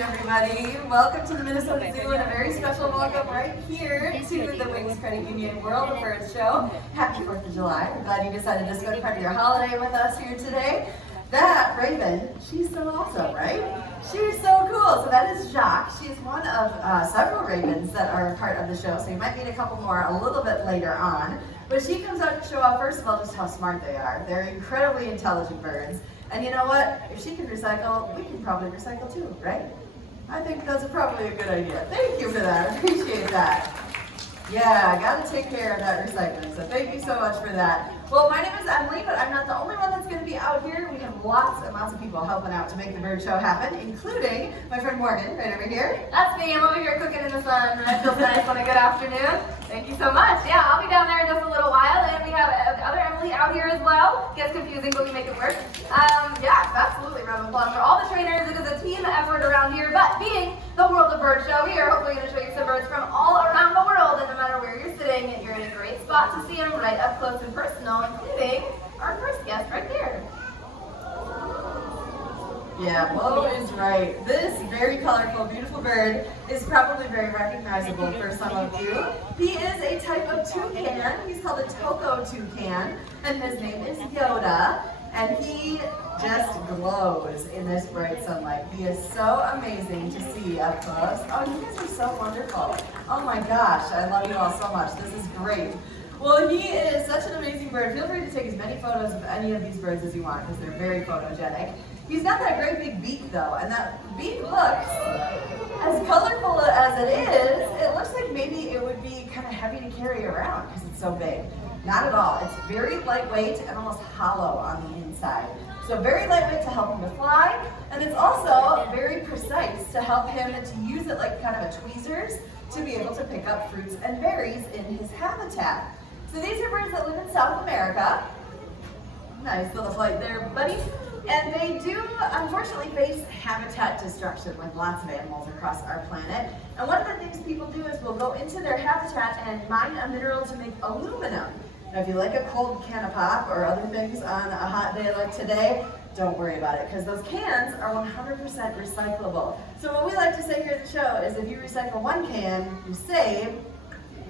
afternoon, everybody. Welcome to the Minnesota Zoo and a very special welcome right here to the Wings Credit Union World of Birds Show. Happy 4th of July. We're glad you decided to spend part of your holiday with us here today. That raven, she's so awesome, right? She's so cool. So that is Jacques. She's one of several ravens that are part of the show, so you might meet a couple more a little bit later on. But she comes out to show off, first of all, just how smart they are. They're incredibly intelligent birds. And you know what? If she can recycle, we can probably recycle too, right? I think that's probably a good idea. Thank you for that. I appreciate that. Yeah, I gotta take care of that recycling, so thank you so much for that. Well, my name is Emily, but I'm not the only one that's gonna be out here. We have lots and lots of people helping out to make the bird show happen, including my friend Morgan, right over here. That's me, I'm over here cooking in the sun. It feels nice on a good afternoon. Thank you so much. Yeah, I'll be down there in just a little while, and we have the other Emily out here as well. Gets confusing, but we make it work. Yeah, absolutely, round of applause for all the trainers. It is a team effort around here, but being the World of Bird Show, we are hopefully going to show you some birds from all around the world, and no matter where you're sitting, you're in a great spot to see them right up close and personal, including our first guest right there. Yeah, Mo is right. This very colorful, beautiful bird is probably very recognizable for some of you. He is a type of toucan. He's called a toko toucan, and his name is Yoda. And he just glows in this bright sunlight. He is so amazing to see up close. Oh, you guys are so wonderful. Oh my gosh, I love you all so much. This is great. Well, he is such an amazing bird. Feel free to take as many photos of any of these birds as you want because they're very photogenic. He's got that great big beak though, and that beak looks, as colorful as it is, it looks like maybe it would be kind of heavy to carry around because it's so big. Not at all. It's very lightweight and almost hollow on the inside. So very lightweight to help him to fly, and it's also very precise to help him to use it like kind of a tweezers to be able to pick up fruits and berries in his habitat. So these are birds that live in South America. Nice little flight there, buddy. And they do, unfortunately, face habitat destruction like lots of animals across our planet. And one of the things people do is we'll go into their habitat and mine a mineral to make aluminum. Now, if you like a cold can of pop or other things on a hot day like today, don't worry about it, because those cans are 100% recyclable. So what we like to say here at the show is if you recycle one can, you save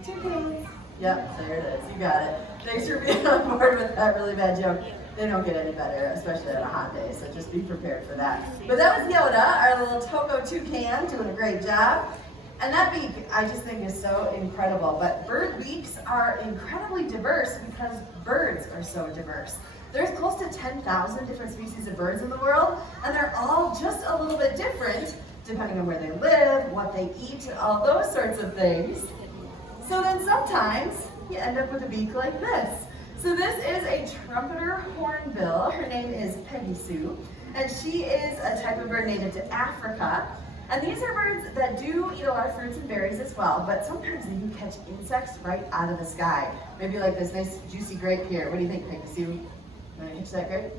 2 cans. Yep, there it is. You got it. Thanks for being on board with that really bad joke. They don't get any better, especially on a hot day, so just be prepared for that. But that was Yoda, our little toko toucan, doing a great job. And that beak, I just think is so incredible. But bird beaks are incredibly diverse because birds are so diverse. There's close to 10,000 different species of birds in the world, and they're all just a little bit different depending on where they live, what they eat, all those sorts of things. So then sometimes you end up with a beak like this. So this is a trumpeter hornbill. Her name is Peggy Sue, and she is a type of bird native to Africa. And these are birds that do eat a lot of fruits and berries as well, but sometimes they do catch insects right out of the sky. Maybe like this nice juicy grape here. What do you think, Peggy Sue? Want to catch that grape?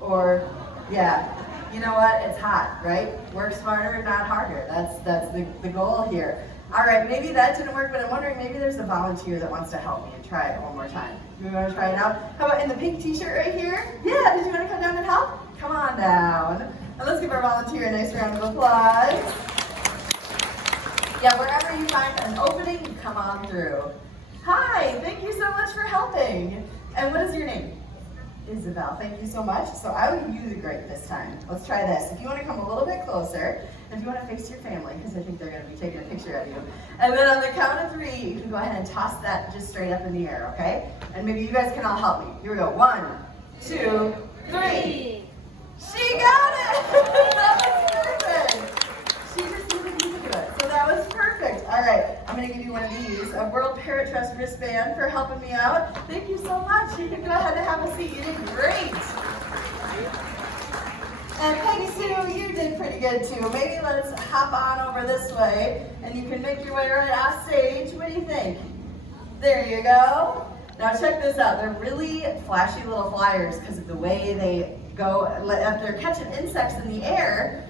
Or, yeah, you know what? It's hot, right? Work smarter, not harder. That's the goal here. All right, maybe that didn't work, but I'm wondering maybe there's a volunteer that wants to help me and try it one more time. You want to try it out? How about in the pink t-shirt right here? Yeah, did you want to come down and help? Come on down. And let's give our volunteer a nice round of applause. Yeah, wherever you find an opening, come on through. Hi, thank you so much for helping. And what is your name? Isabel, thank you so much. So I would give you the grape this time. Let's try this. If you want to come a little bit closer, if you want to face your family, because I think they're going to be taking a picture of you. And then on the count of 3, you can go ahead and toss that just straight up in the air, okay? And maybe you guys can all help me. Here we go. 1, 2, 3. She got it! That was perfect. She just didn't need to do it. So that was perfect. All right, I'm going to give you one of these, a World Parrot Trust wristband for helping me out. Thank you so much. You can go ahead and have a seat. You did great. And Peggy Sue, you did pretty good too. Maybe let's hop on over this way and you can make your way right off stage. What do you think? There you go. Now check this out. They're really flashy little flyers because of the way they go. If they're catching insects in the air,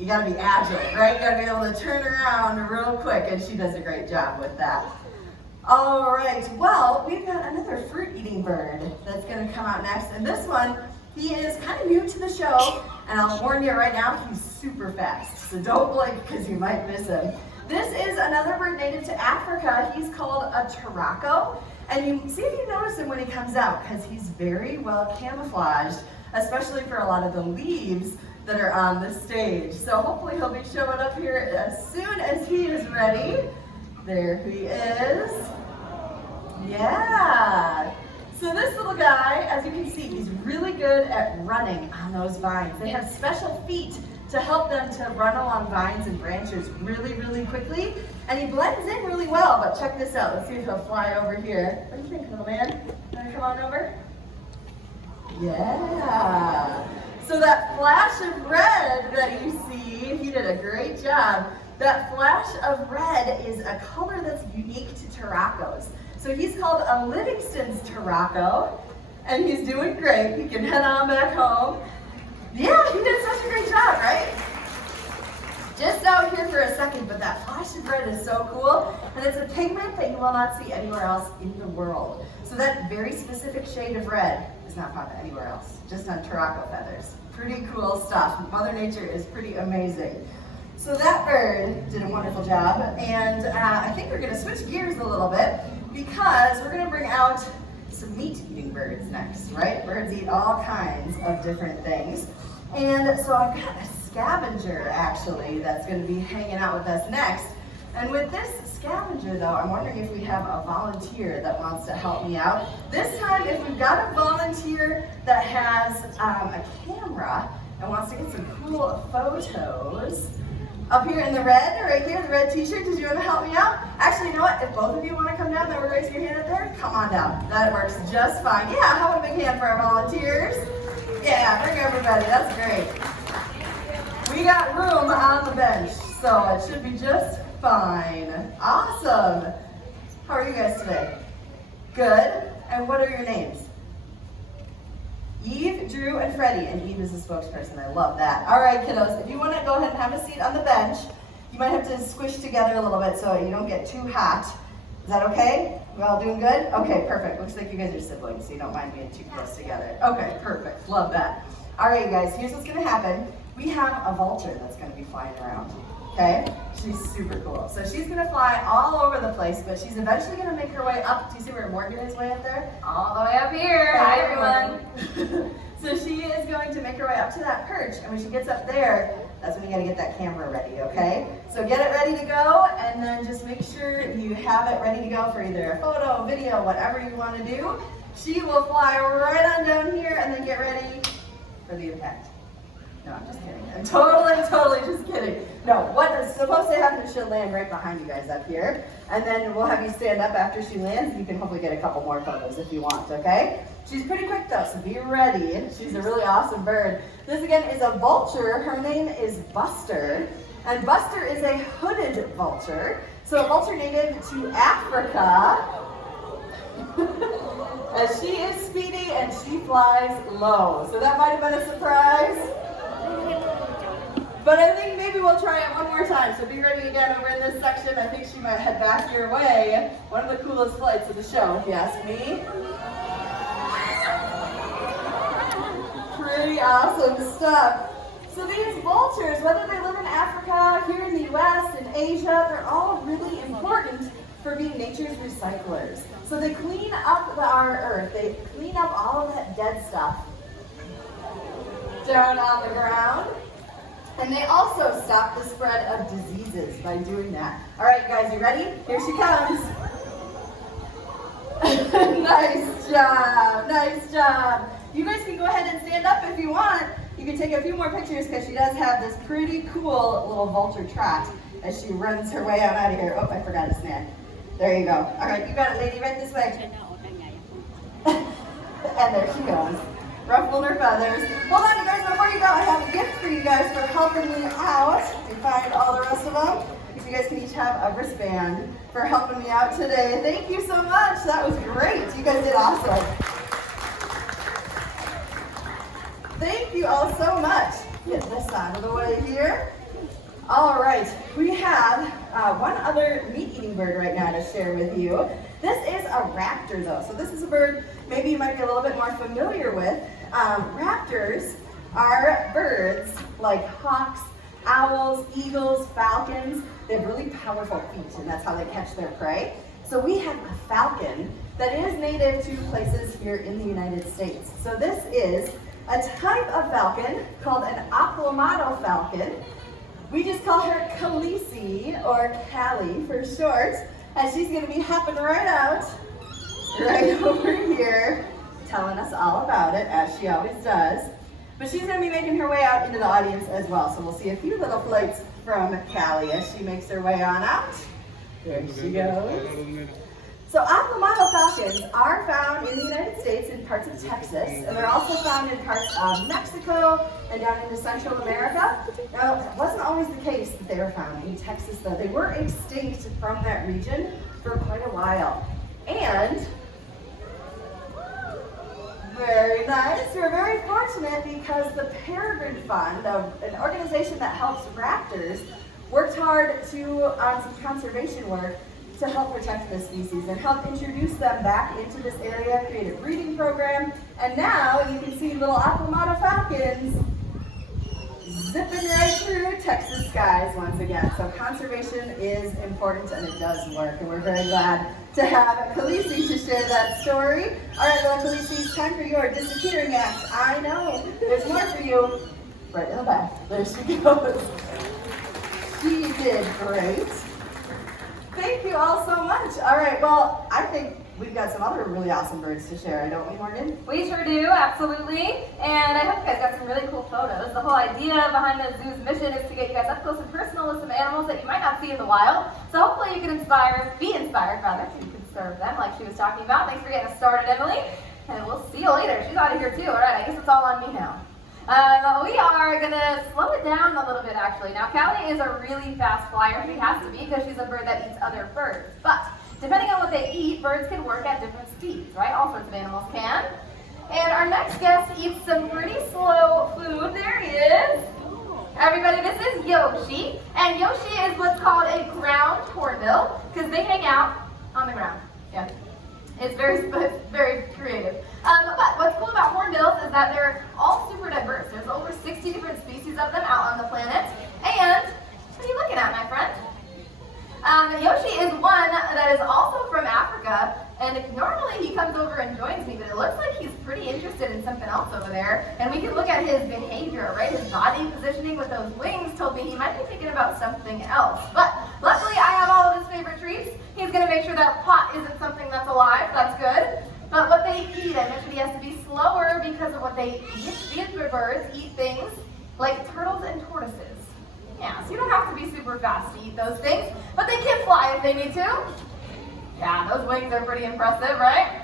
you gotta be agile, right? You gotta be able to turn around real quick, and she does a great job with that. All right, well, we've got another fruit-eating bird that's gonna come out next, and this one He is kind of new to the show, and I'll warn you right now, he's super fast. So don't blink because you might miss him. This is another bird native to Africa. He's called a turaco. And you see if you notice him when he comes out, because he's very well camouflaged, especially for a lot of the leaves that are on the stage. So hopefully he'll be showing up here as soon as he is ready. There he is. Yeah. So this little guy, as you can see, he's really good at running on those vines. They have special feet to help them to run along vines and branches really, really quickly. And he blends in really well, but check this out. Let's see if he'll fly over here. What do you think, little man? Wanna come on over? Yeah. So that flash of red that you see, he did a great job. That flash of red is a color that's unique to turacos. So he's called a Livingston's turaco, and he's doing great. He can head on back home. Yeah, he did such a great job, right? Just out here for a second, but that flash of red is so cool, and it's a pigment that you will not see anywhere else in the world. So that very specific shade of red is not found anywhere else, just on turaco feathers. Pretty cool stuff. Mother Nature is pretty amazing. So that bird did a wonderful job, and I think we're gonna switch gears a little bit because we're gonna bring out some meat-eating birds next, right? Birds eat all kinds of different things. And so I've got a scavenger, actually, that's gonna be hanging out with us next. And with this scavenger, though, I'm wondering if we have a volunteer that wants to help me out. This time, if we've got a volunteer that has a camera and wants to get some cool photos, up here in the red, right here, the red t-shirt, did you want to help me out? Actually, you know what? If both of you want to come down, then we're raising your hand up there, come on down. That works just fine. Yeah, how about a big hand for our volunteers? Yeah, bring everybody, that's great. We got room on the bench, so it should be just fine. Awesome. How are you guys today? Good. And what are your names? Eve, Drew, and Freddie. And Eve is the spokesperson. I love that. All right, kiddos, if you want to go ahead and have a seat on the bench, you might have to squish together a little bit so you don't get too hot. Is that okay? We all doing good? Okay, perfect. Looks like you guys are siblings, so you don't mind being too close together. Okay, perfect. Love that. All right, you guys, here's what's going to happen. We have a vulture that's going to be flying around. Okay? She's super cool. So she's going to fly all over the place, but she's eventually going to make her way up. Do you see where Morgan is way up there? All the way up here. Hi, everyone. So she is going to make her way up to that perch, and when she gets up there, that's when you got to get that camera ready, okay? So get it ready to go, and then just make sure you have it ready to go for either a photo, video, whatever you want to do. She will fly right on down here, and then get ready for the impact. No, I'm just kidding. I'm totally just kidding. No, what is supposed to happen is she'll land right behind you guys up here, and then we'll have you stand up after she lands. You can hopefully get a couple more photos if you want, okay? She's pretty quick though, so be ready. She's a really awesome bird. This again is a vulture. Her name is Buster, and Buster is a hooded vulture. So a vulture native to Africa. As she is speedy and she flies low. So that might have been a surprise. But I think maybe we'll try it one more time. So be ready again over in this section. I think she might head back your way. One of the coolest flights of the show, if you ask me. Pretty awesome stuff. So these vultures, whether they live in Africa, here in the US, in Asia, they're all really important for being nature's recyclers. So they clean up our earth. They clean up all of that dead stuff down on the ground. And they also stop the spread of diseases by doing that. All right, guys, you ready? Here she comes. Nice job, nice job. You guys can go ahead and stand up if you want. You can take a few more pictures because she does have this pretty cool little vulture trot as she runs her way on out of here. Oh, I forgot to stand. There you go. All right, you got it, lady, right this way. And there she goes. Ruffling her feathers. Hold on, you guys, before you go, I have a gift for you guys for helping me out. You find all the rest of them. If you guys can each have a wristband for helping me out today. Thank you so much. That was great. You guys did awesome. Thank you all so much. Get this out of the way here. All right, we have one other meat-eating bird right now to share with you. This is a raptor though. So this is a bird maybe you might be a little bit more familiar with. Raptors are birds like hawks, owls, eagles, falcons. They have really powerful feet, and that's how they catch their prey. So we have a falcon that is native to places here in the United States. So this is a type of falcon called an aplomado falcon. We just call her Khaleesi, or Callie for short, and she's gonna be hopping right out, right over here, telling us all about it, as she always does. But she's gonna be making her way out into the audience as well, so we'll see a few little flights from Callie as she makes her way on out. There she goes. So aplomado falcons are found in the United States in parts of Texas, and they're also found in parts of Mexico and down into Central America. Now, it wasn't always the case that they were found in Texas, though. They were extinct from that region for quite a while. And very nice. We're very fortunate because the Peregrine Fund, an organization that helps raptors, worked hard on some conservation work to help protect this species and help introduce them back into this area, create a breeding program, and now you can see little aplomado falcons zipping right through Texas skies once again. So conservation is important and it does work, and we're very glad to have Khaleesi to share that story. All right, little Khaleesi, it's time for your disappearing act. I know, there's more for you. Right in the back, there she goes. She did great. Thank you all so much. All right, well, I think we've got some other really awesome birds to share, don't we, Morgan? We sure do, absolutely. And I hope you guys got some really cool photos. The whole idea behind the zoo's mission is to get you guys up close and personal with some animals that you might not see in the wild. So hopefully you can be inspired, so you can serve them like she was talking about. Thanks for getting us started, Emily. And we'll see you later. She's out of here too. All right, I guess it's all on me now. We are going to slow it down a little bit, actually. Now, Callie is a really fast flyer. She has to be because she's a bird that eats other birds. But depending on what they eat, birds can work at different speeds, right? All sorts of animals can. And our next guest eats some pretty slow food. There he is. Everybody, this is Yoshi. And Yoshi is what's called a ground hornbill because they hang out on the ground. Yeah. It's very creative. But what's cool about hornbills is that they're all super diverse. There's over 60 different species of them out on the planet. And what are you looking at, my friend? Yoshi is one that is also from Africa, and normally he comes over and joins me, but it looks like he's pretty interested in something else over there. And we can look at his behavior, right? His body positioning with those wings told me he might be thinking about something else. But luckily I have all of his favorite treats. He's gonna make sure that pot isn't something that's alive, that's good. But what they eat, I mentioned he has to be slower because of what they eat. These birds eat things like turtles and tortoises. Yeah, so you don't have to be super fast to eat those things, but they can fly if they need to. Yeah, those wings are pretty impressive, right?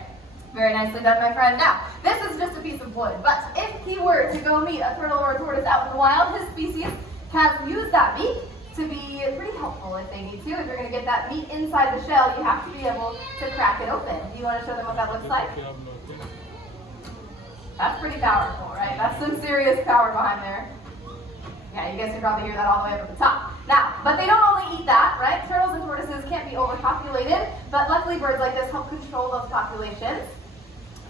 Very nicely done, my friend. Now, this is just a piece of wood, but if he were to go meet a turtle or a tortoise out in the wild, his species has used that beak to be pretty helpful if they need to. If you're going to get that meat inside the shell, you have to be able to crack it open. Do you want to show them what that looks like? That's pretty powerful, right? That's some serious power behind there. Yeah, you guys can probably hear that all the way up at the top. Now, but they don't only eat that, right? Turtles and tortoises can't be overpopulated, but luckily birds like this help control those populations.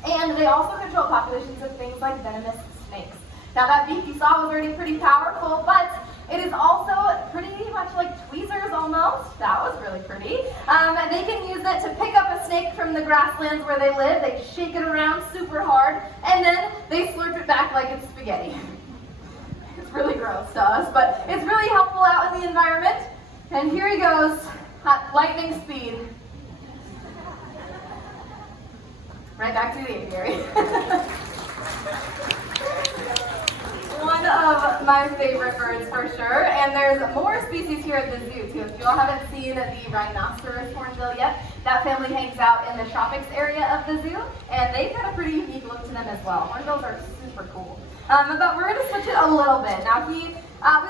And they also control populations of things like venomous snakes. Now that beak you saw was already pretty powerful, but it is also pretty much like tweezers almost. That was really pretty. They can use it to pick up a snake from the grasslands where they live. They shake it around super hard, and then they slurp it back like it's spaghetti. It's really gross to us, but it's really helpful out in the environment. And here he goes at lightning speed. Right back to the apiary. One of my favorite birds for sure, and there's more species here at the zoo too. If you all haven't seen the rhinoceros hornbill yet, that family hangs out in the tropics area of the zoo, and they've got a pretty unique look to them as well. Hornbills are super cool. But we're going to switch it a little bit. Now, we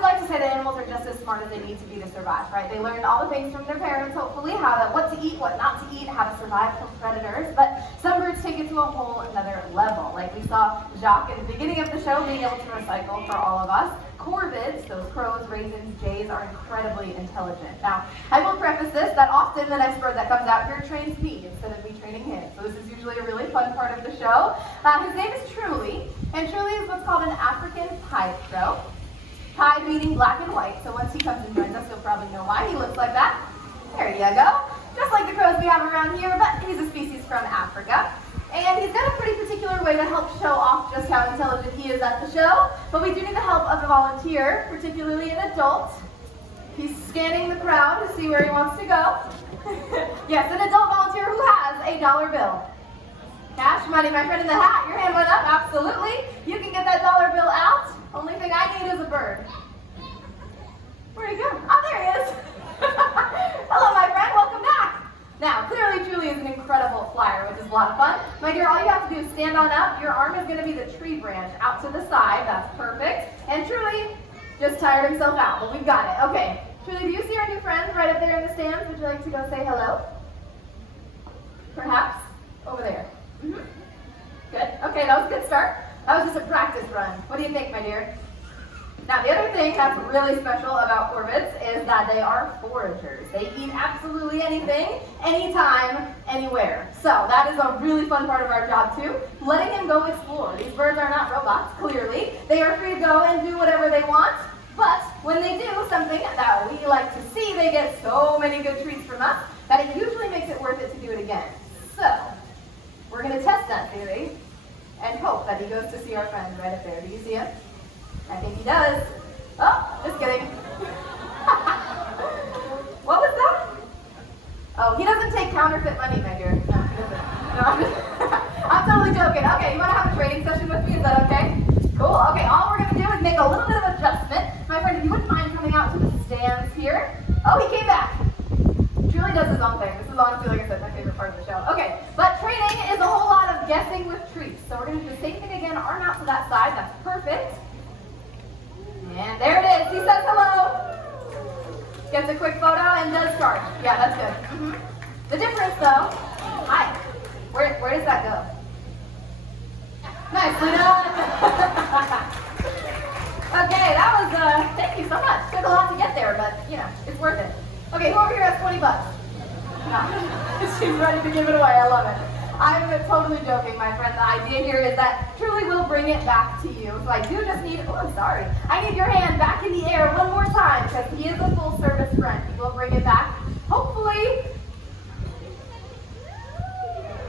like to say that animals are just as smart as they need to be to survive, right? They learned all the things from their parents, hopefully, what to eat, what not to eat, how to survive from predators. But some birds take it to a whole another level. Like we saw Jacques at the beginning of the show being able to recycle for all of us. corvids, those crows, ravens, jays, are incredibly intelligent. Now, I will preface this that often the next bird that comes out here trains me instead of me training him. So this is usually a really fun part of the show. His name is Truly, and Truly is what's called an African pied crow. Pied meaning black and white, so once he comes and joins us, you'll probably know why he looks like that. There you go. Just like the crows we have around here, but he's a species from Africa. And he's got a pretty particular way to help show off just how intelligent he is at the show. But we do need the help of a volunteer, particularly an adult. He's scanning the crowd to see where he wants to go. Yes, an adult volunteer who has a dollar bill. Cash money, my friend in the hat, your hand went up, absolutely. You can get that dollar bill out. Only thing I need is a bird. Where'd he go? Oh, there he is. Hello, my friend, welcome back. Now, clearly Julie is an incredible flyer, which is a lot of fun. My dear, all you have to do is stand on up. Your arm is going to be the tree branch out to the side. That's perfect. And Truly just tired himself out, but we've got it. Okay. Truly, do you see our new friends right up there in the stands? Would you like to go say hello? Perhaps? Over there. Mm-hmm. Good. Okay, that was a good start. That was just a practice run. What do you think, my dear? Now, the other thing that's really special about corvids is that they are foragers. They eat absolutely anything, anytime, anywhere. So that is a really fun part of our job too, letting him go explore. These birds are not robots, clearly. They are free to go and do whatever they want, but when they do something that we like to see, they get so many good treats from us that it usually makes it worth it to do it again. So, we're going to test that theory and hope that he goes to see our friend right up there. Do you see him? I think he does. Oh, just kidding. What was that? Oh, he doesn't take counterfeit money, my dear. No, he doesn't. No, I'm totally joking. Okay, you want to have a trading session with me? Is that okay? Cool. Okay, all we're going to do is make a little bit of adjustment. My friend, if you wouldn't mind coming out to the stands here. Oh, he came back. Truly does his own thing. This is honestly, like I said, my favorite part of the show. Okay, but training is a whole lot of guessing with treats. So we're going to do the same thing again. Arm out to that side. That's perfect. And there it is. He says hello. Gets a quick photo and does charge. Yeah, that's good. Mm-hmm. The difference, though. Hi. Where does that go? Nicely done. Okay, that was. Thank you so much. Took a lot to get there, but you know, it's worth it. Okay, who over here has $20? No. She's ready to give it away. I love it. I'm totally joking, my friend. The idea here is that Truly will bring it back to you. So I do just need, oh, I'm sorry. I need your hand back in the air one more time because he is a full service friend. He will bring it back, hopefully.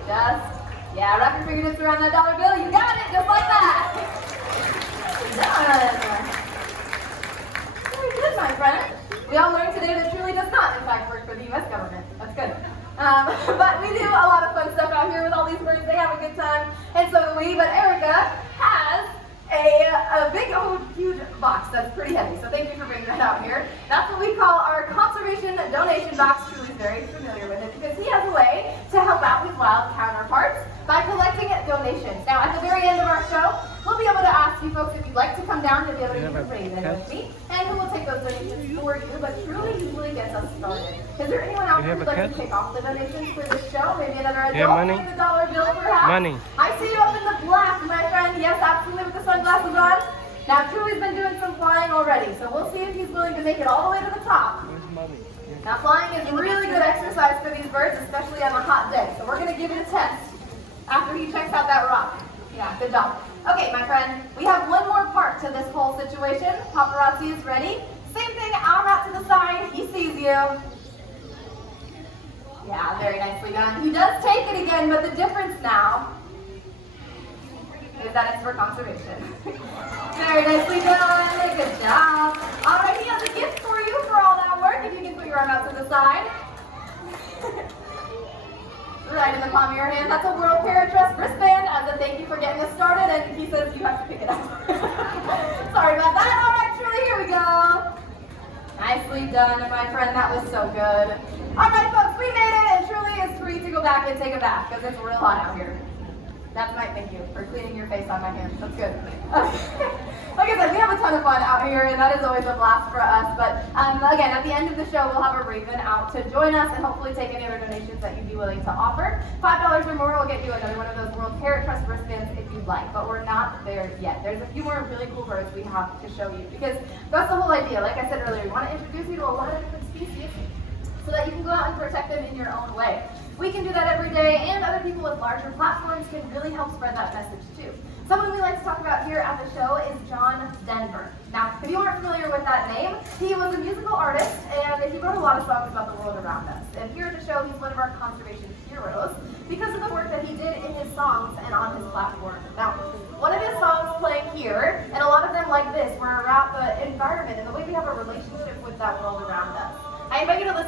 Yeah, wrap your fingertips around that dollar bill. You got it, just like that. Done. Very good, my friend. We all learned today that Truly does not, in fact, work for the U.S. government. That's good. But we do a lot of fun stuff out here with all these birds. They have a good time, and so do we. But Erica has a big, huge box that's pretty heavy. So thank you for bringing that out here. That's what we call our conservation donation box. Truly's very familiar with it because he has a way to help out his wild counterparts by collecting donations. Now, at the very end of our show, we'll be able to ask you folks if you'd like to come down to be able to use a raven with me, and we will take those donations for you. But Truly usually gets us started. Is there anyone else who'd like to take off the donations for this show? Maybe another adult with a dollar bill, perhaps? Money. I see you up in the black, my friend. Yes, absolutely, with the sunglasses on. Now, Truly's been doing some flying already, so we'll see if he's willing to make it all the way to the top. Now, flying is really good exercise for these birds, especially on a hot day. So we're going to give it a test after he checks out that rock. Yeah, good job. Okay, my friend, we have one more part to this whole situation. Paparazzi is ready. Same thing, arm out to the side. He sees you. Yeah, very nicely done. He does take it again, but the difference now is that it's for conservation. Very nicely done. Good job. All right, he has a gift for you for all that work. If you can put your arm out to the side. Right in the palm of your hand. That's a World Paratrust wristband as a thank you for getting us started, and he says you have to pick it up. Sorry about that. All right, Truly, here we go. Nicely done, my friend. That was so good. All right, folks, we made it, and Truly is free to go back and take a bath because it's real hot out here. That's my thank you for cleaning your face on my hands. That's good. Like I said, we have a ton of fun out here, and that is always a blast for us. But again, at the end of the show, we'll have a raven out to join us and hopefully take any other donations that you'd be willing to offer. $5 or more will get you another one of those World Parrot Trust wristbands if you you'd like, but we're not there yet. There's a few more really cool birds we have to show you because that's the whole idea. Like I said earlier, we want to introduce you to a lot of different species so that you can go out and protect them in your own way. We can do that every day, and other people with larger platforms can really help spread that message too. Someone we like to talk about here at the show is John Denver. Now, if you aren't familiar with that name, he was a musical artist, and he wrote a lot of songs about the world around us. And here at the show, he's one of our conservation heroes because of the work that he did in his songs and on his platform. Now, one of his songs playing here, and a lot of them like this, were about the environment and the way we have a relationship with that world around us. I invite you to listen